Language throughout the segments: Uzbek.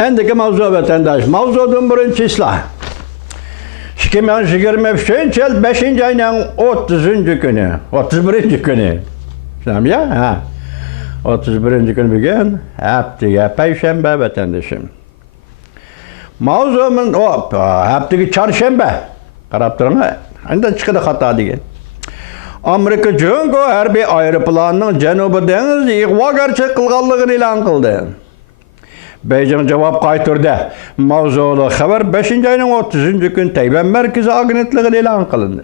Endiki mavzu vatandaş. Mavzudun birinci islah. 2023 yıl 5. ayının 30. günü. 31. günü. Tamam ya? Ha. 31. gün bugün. Haftaya Perşembe vatandaşım. Mavzumun haftaki çarşembe. Qarab turma. Andan çıkıdı hata degan. Amerika Jungo harbiy aeroplanning Janubiy dengiz ig'vogarchilik qilganligini e'lon qildi. Beijing javob qaytardi. Mavzuli xabar 5. ayning 30. kun Tayvan markaziy agentligida e'lon qilindi.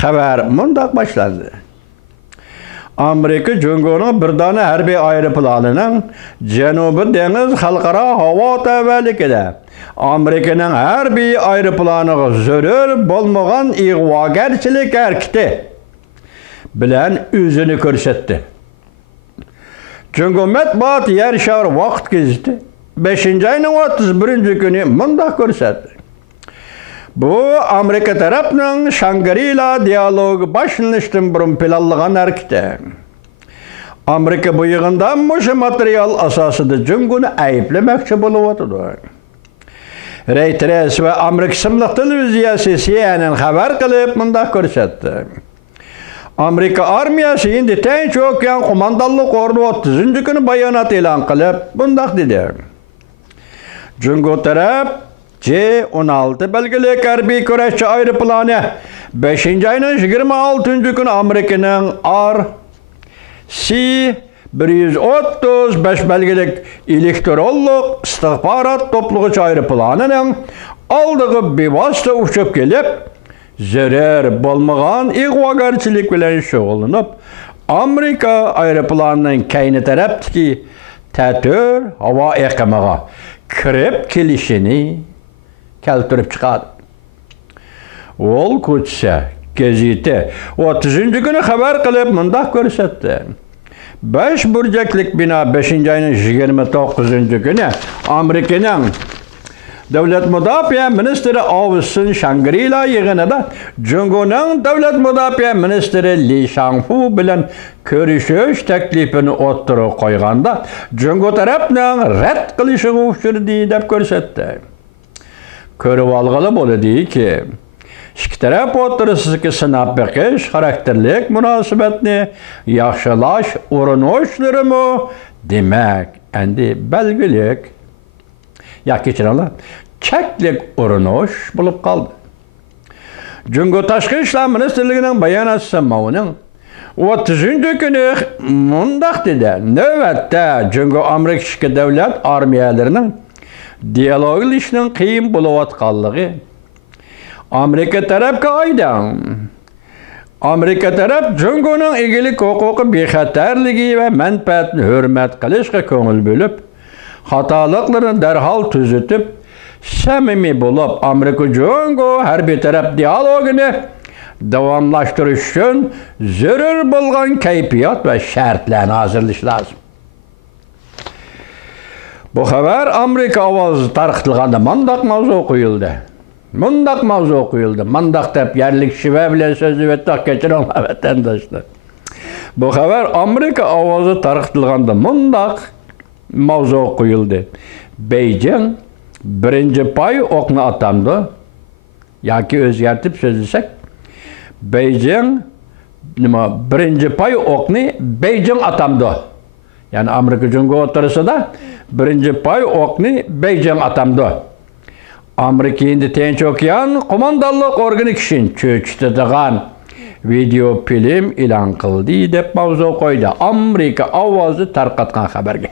Xabar mundaq boshlandi. Amerika Jungoning bir dona harbiy aeroplanining Janubiy dengiz xalqaro havo tavallikida Amerikaning harbiy aeroplaniga zarar bo'lmagan ig'vogarchilik harakati bilan o'zini ko'rsatdi. Jungo matbuot yer shari vaqt gazeti 5. ayning 31. kuni mundaq ko'rsatdi. Bu Amerika tarafının Shangri-La diyalogu başlanıştan burun planlanan hareketi. Amerika bu yığında bu materyal asasında Jungo'nu ayıplamakçı buluyordu. Reuters ve Amerika Sımlıq Televiziyası CNN haber kılıp mundaq ko'rsatdi. Amerika armiyası indi Tinch okean qo'mondonlik ordu 30. kuni bayonot e'lon qilib mundaq dedi. Jungo taraf C-16 belgili harbiy kurashchi aeroplanı 5. ayının 26. günü Amerika'nın RC-135 belgelik elektronik istihbarat topluğucu aeroplanının aldığı bevosita uçup gelip zarar bo'lmagan ig'vogarchilik bilan shug'ullanib Amerika aeroplanının kayni tarafdagi Tatur havo iqimiga kirib kelishini keltirib chiqadi. Ol Kutsa gazeti 30. günü xabar qilib mundaq ko'rsatdi. 5 burjaklik bina 5. ayının 29. günü Amerikaning Davlat Mudofaa Ministri Austin Shangri-La yig'inida Jungoning Davlat Mudofaa Ministri Li Shangfu bilan ko'rishish taklifini o'ttirib qo'yganda Jungo tarafning rad qilishiga uchirdi deb ko'rsatdi. Ko'rib olg'ili bo'ladiki, ikki taraf o'rtasidagi sinab beqish xarakterlik munosabatni yaxshilash urinishlari demak, endi belgilik kechiringlar, cheklik urinish bo'lib qoldi. Jungo Tashqi ishlar ministrligining bayonotchisi Mao'ning 30. kuni mundaq dedi. Navbatda Jungo Amerika ishki davlat armiyalarining dialoglashishining qiyin bo'layotganligi Amerika tarafga oydin. Amerika taraf Jungoning egilik huquqi bexatarligi va manfaatni hurmat qilishga ko'ngil bo'lib, xatoliklarni darhol tuzitib, samimiy bo'lib, Amerika Jungo harbiy taraf dialogini davomlashtirish uchun zarur bo'lgan kayfiyat va shartlarni hozirlash lozim. Bu xabar Amerika ovozi tarqatilganda mundaq mavzu qo'yildi. Mundaq deb yerlik shiva bilan so'zlab o'tib kechiringlar vatandoshlar. Bu xabar Amerika ovozi tarqatilganda mundaq mavzu qo'yildi. Beijing birinchi pay o'qni atamdi. Yoki o'zgartib so'zlasak, Beijing birinchi pay o'qni Beijing atamdi. Ya'ni Amerika Jungo o'rtasida birinchi pay o'qni Beijing atamdi. Amerika endi Tinch okean qo'mondonlik organi kishini cho'chitadigan video film e'lon qildi deb mavzu qo'ydi. Amerika ovozi tarqatgan xabarga.